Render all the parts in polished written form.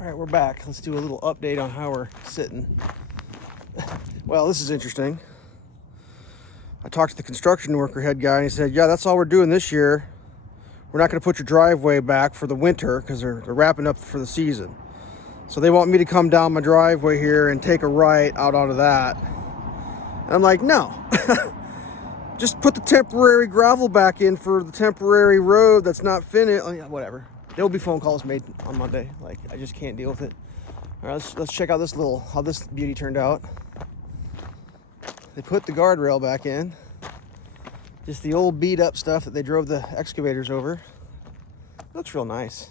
All right, we're back. Let's do a little update on how we're sitting. Well, this is interesting. I talked to the construction worker head guy and he said, yeah, that's all we're doing this year. We're not going to put your driveway back for the winter because they're wrapping up for the season. So they want me to come down my driveway here and take a right out onto that. And I'm like, no. Just put the temporary gravel back in for the temporary road that's not finished. Oh, yeah, whatever. There will be phone calls made on Monday. Like, I just can't deal with it. All right, let's check out how this beauty turned out. They put the guardrail back in. Just the old beat up stuff that they drove the excavators over. It looks real nice.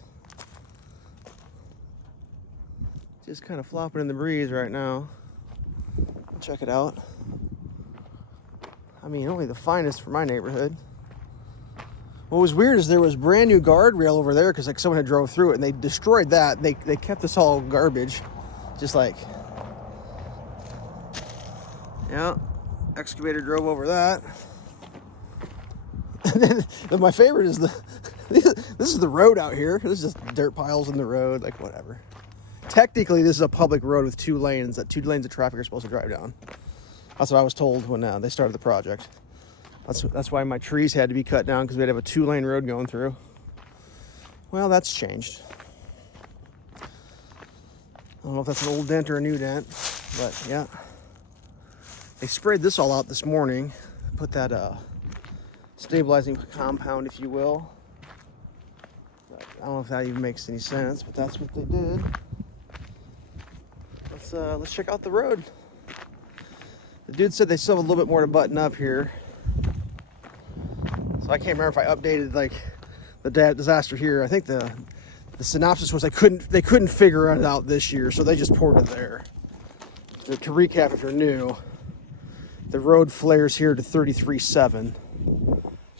Just kind of flopping in the breeze right now. Check it out. I mean, only the finest for my neighborhood. What was weird is there was brand new guardrail over there because like someone had drove through it and they destroyed that. They kept this all garbage. Just like, yeah, excavator drove over that. And then my favorite is this is the road out here. This is just dirt piles in the road, like whatever. Technically, this is a public road with 2 lanes that 2 lanes of traffic are supposed to drive down. That's what I was told when they started the project. That's why my trees had to be cut down because we'd have a 2-lane road going through. Well, that's changed. I don't know if that's an old dent or a new dent, but yeah. They sprayed this all out this morning. Put that stabilizing compound, if you will. But I don't know if that even makes any sense, but that's what they did. Let's check out the road. The dude said they still have a little bit more to button up here. So I can't remember if I updated like the disaster here. I think the synopsis was they couldn't figure it out this year, so they just poured it there. To recap, if you're new, the road flares here to 33.7.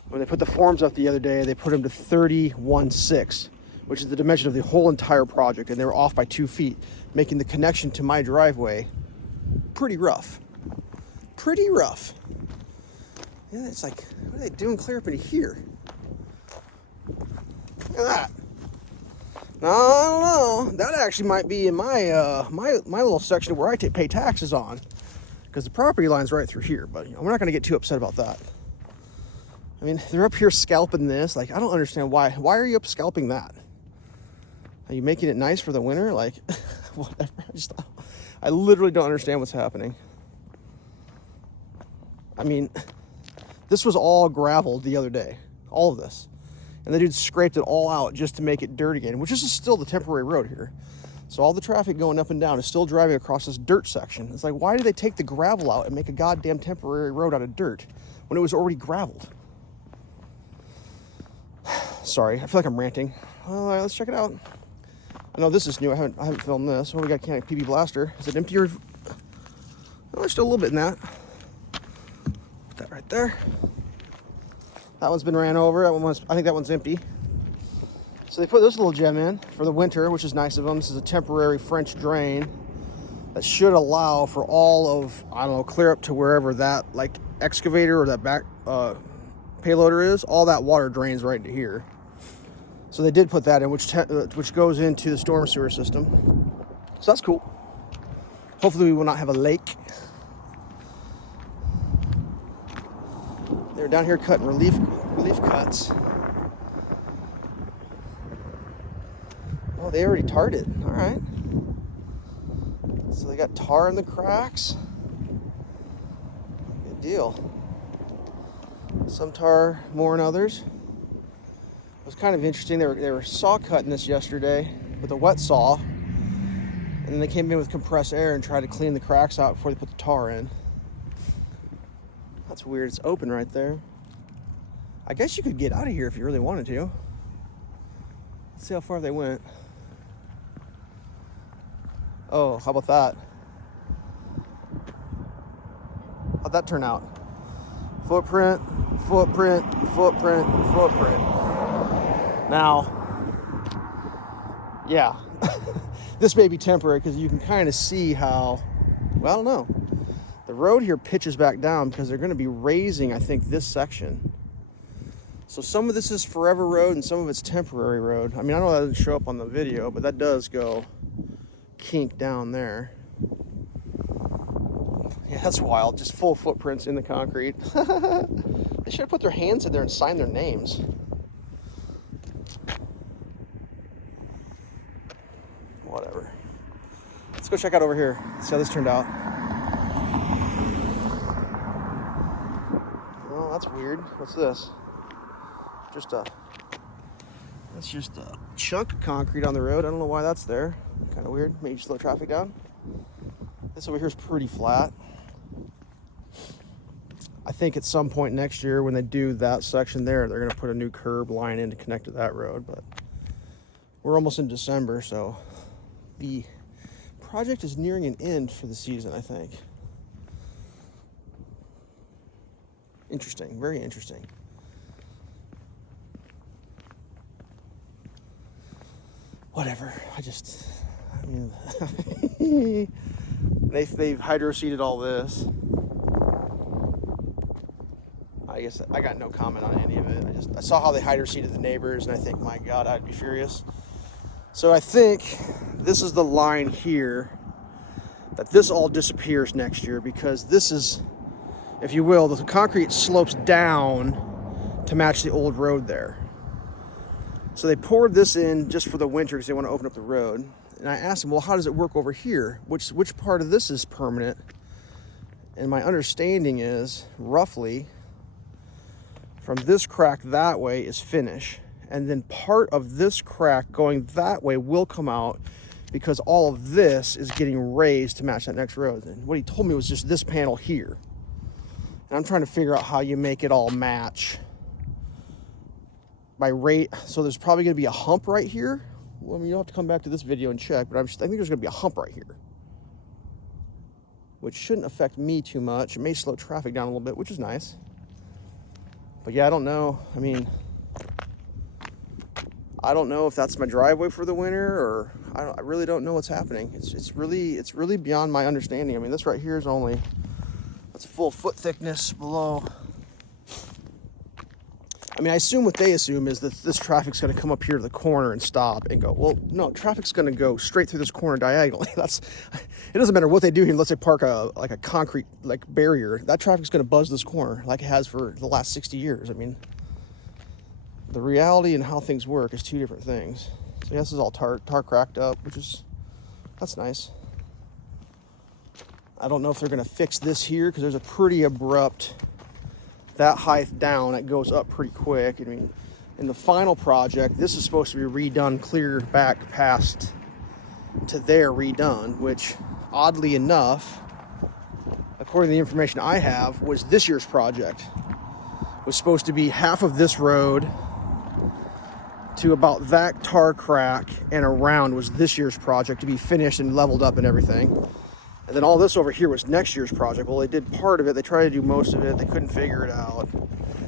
When they put the forms up the other day, they put them to 31.6, which is the dimension of the whole entire project, and they were off by 2 feet, making the connection to my driveway pretty rough. Pretty rough. Yeah, it's like, what are they doing clear up into here? Look at that. No, I don't know. That actually might be in my my little section where I pay taxes on, because the property line's right through here. But we're not going to get too upset about that. I mean, they're up here scalping this. Like, I don't understand why. Why are you up scalping that? Are you making it nice for the winter? Like, whatever. I literally don't understand what's happening. I mean, this was all gravel the other day, all of this. And the dude scraped it all out just to make it dirt again, which is still the temporary road here. So all the traffic going up and down is still driving across this dirt section. It's like, why did they take the gravel out and make a goddamn temporary road out of dirt when it was already graveled? Sorry, I feel like I'm ranting. All right, let's check it out. I know this is new. I haven't filmed this. Oh, we got a can of PB Blaster. Is it empty or? Oh, there's still a little bit in that. Put that right there. That one's been ran over. I think that one's empty. So they put this little gem in for the winter, which is nice of them. This is a temporary French drain that should allow for all of, I don't know, clear up to wherever that like excavator or that back payloader is. All that water drains right into here. So they did put that in, which goes into the storm sewer system. So that's cool. Hopefully we will not have a lake. They're down here cutting relief cuts. Oh, they already tarred it. All right. So they got tar in the cracks. Good deal. Some tar more than others. It was kind of interesting. They were saw cutting this yesterday with a wet saw, and then they came in with compressed air and tried to clean the cracks out before they put the tar in. That's weird. It's open right there. I guess you could get out of here if you really wanted to. Let's see how far they went. Oh, how about that? How'd that turn out? Footprint, footprint, footprint, footprint. Now, yeah, this may be temporary because you can kind of see how, well, I don't know. The road here pitches back down because they're going to be raising, I think, this section. So some of this is forever road and some of it's temporary road. I mean, I know that doesn't show up on the video, but that does go kink down there. Yeah, that's wild. Just full footprints in the concrete. They should have put their hands in there and signed their names. Whatever. Let's go check out over here. See how this turned out. Oh, that's weird. What's this? That's just a chunk of concrete on the road. I don't know why that's there. Kind of weird. Maybe slow traffic down. This over here is pretty flat. I think at some point next year when they do that section there, they're going to put a new curb line in to connect to that road. But we're almost in December, so the project is nearing an end for the season, I think. Interesting. Very interesting. Whatever. I mean, they've hydro-seeded all this. I guess I got no comment on any of it. I saw how they hydro-seeded the neighbors, and I think, my God, I'd be furious. So I think this is the line here, that this all disappears next year, because this is, if you will, the concrete slopes down to match the old road there. So they poured this in just for the winter because they want to open up the road. And I asked them, well, how does it work over here? Which part of this is permanent? And my understanding is, roughly, from this crack that way is finish. And then part of this crack going that way will come out because all of this is getting raised to match that next road. And what he told me was just this panel here. And I'm trying to figure out how you make it all match by rate. So there's probably going to be a hump right here. Well, I mean, you'll have to come back to this video and check, but I think there's going to be a hump right here, which shouldn't affect me too much. It may slow traffic down a little bit, which is nice. But yeah, I don't know. I mean, I don't know if that's my driveway for the winter, or I really don't know what's happening. It's really beyond my understanding. I mean, this right here is only, that's a full foot thickness below. I mean, I assume what they assume is that this traffic's going to come up here to the corner and stop and go. Well, no, traffic's going to go straight through this corner diagonally. It doesn't matter what they do here. Let's say park a concrete barrier. That traffic's going to buzz this corner like it has for the last 60 years. I mean, the reality and how things work is two different things. So yeah, this is all tar cracked up, that's nice. I don't know if they're going to fix this here because there's a pretty abrupt, that height down, it goes up pretty quick. I mean, in the final project, this is supposed to be redone clear back past to there redone, which oddly enough, according to the information I have, was this year's project. Was supposed to be half of this road to about that tar crack and around was this year's project to be finished and leveled up and everything. And then all this over here was next year's project. Well, they did part of it. They tried to do most of it. They couldn't figure it out.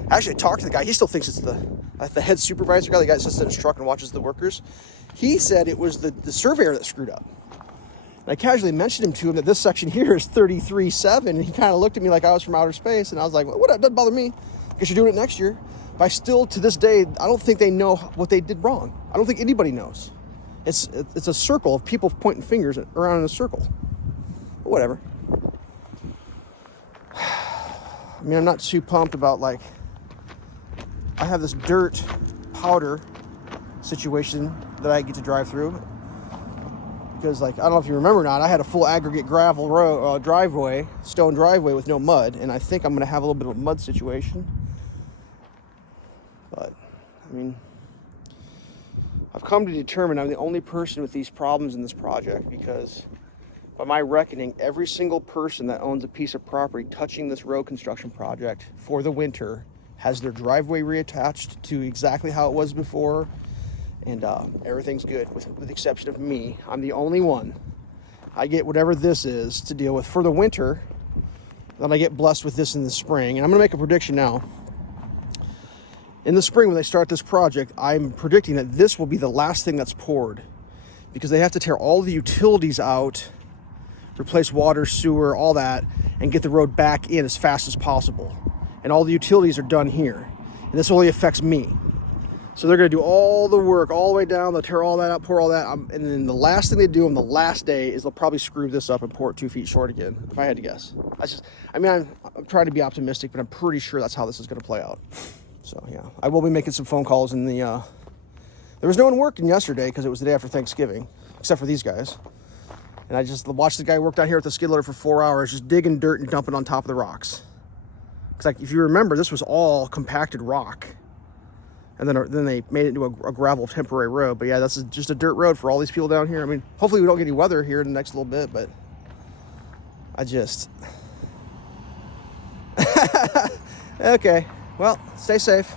Actually, I talked to the guy. He still thinks it's the head supervisor guy, the guy that sits in his truck and watches the workers. He said it was the surveyor that screwed up. And I casually mentioned him to him that this section here is 33.7, and he kind of looked at me like I was from outer space. And I was like, well, what? That doesn't bother me. Because you're doing it next year. But I still, to this day, I don't think they know what they did wrong. I don't think anybody knows. It's a circle of people pointing fingers around in a circle. But whatever. I mean, I'm not too pumped about, like, I have this dirt powder situation that I get to drive through. Because, like, I don't know if you remember or not, I had a full aggregate gravel road, driveway, stone driveway with no mud. And I think I'm going to have a little bit of a mud situation. But, I mean, I've come to determine I'm the only person with these problems in this project because, by my reckoning, every single person that owns a piece of property touching this road construction project for the winter has their driveway reattached to exactly how it was before, and everything's good, with the exception of me. I'm the only one. I get whatever this is to deal with for the winter, then I get blessed with this in the spring. And I'm going to make a prediction now. In the spring, when they start this project, I'm predicting that this will be the last thing that's poured because they have to tear all the utilities out, replace water, sewer, all that, and get the road back in as fast as possible. And all the utilities are done here. And this only affects me. So they're going to do all the work all the way down. They'll tear all that out, pour all that. And then the last thing they do on the last day is they'll probably screw this up and pour it 2 feet short again, if I had to guess. I'm trying to be optimistic, but I'm pretty sure that's how this is going to play out. So, yeah, I will be making some phone calls in the... There was no one working yesterday because it was the day after Thanksgiving, except for these guys. And I just watched the guy work down here with the skid loader for 4 hours, just digging dirt and dumping on top of the rocks. Because, like, if you remember, this was all compacted rock. And then they made it into a gravel temporary road. But yeah, that's just a dirt road for all these people down here. I mean, hopefully we don't get any weather here in the next little bit, but I just... Okay, well, stay safe.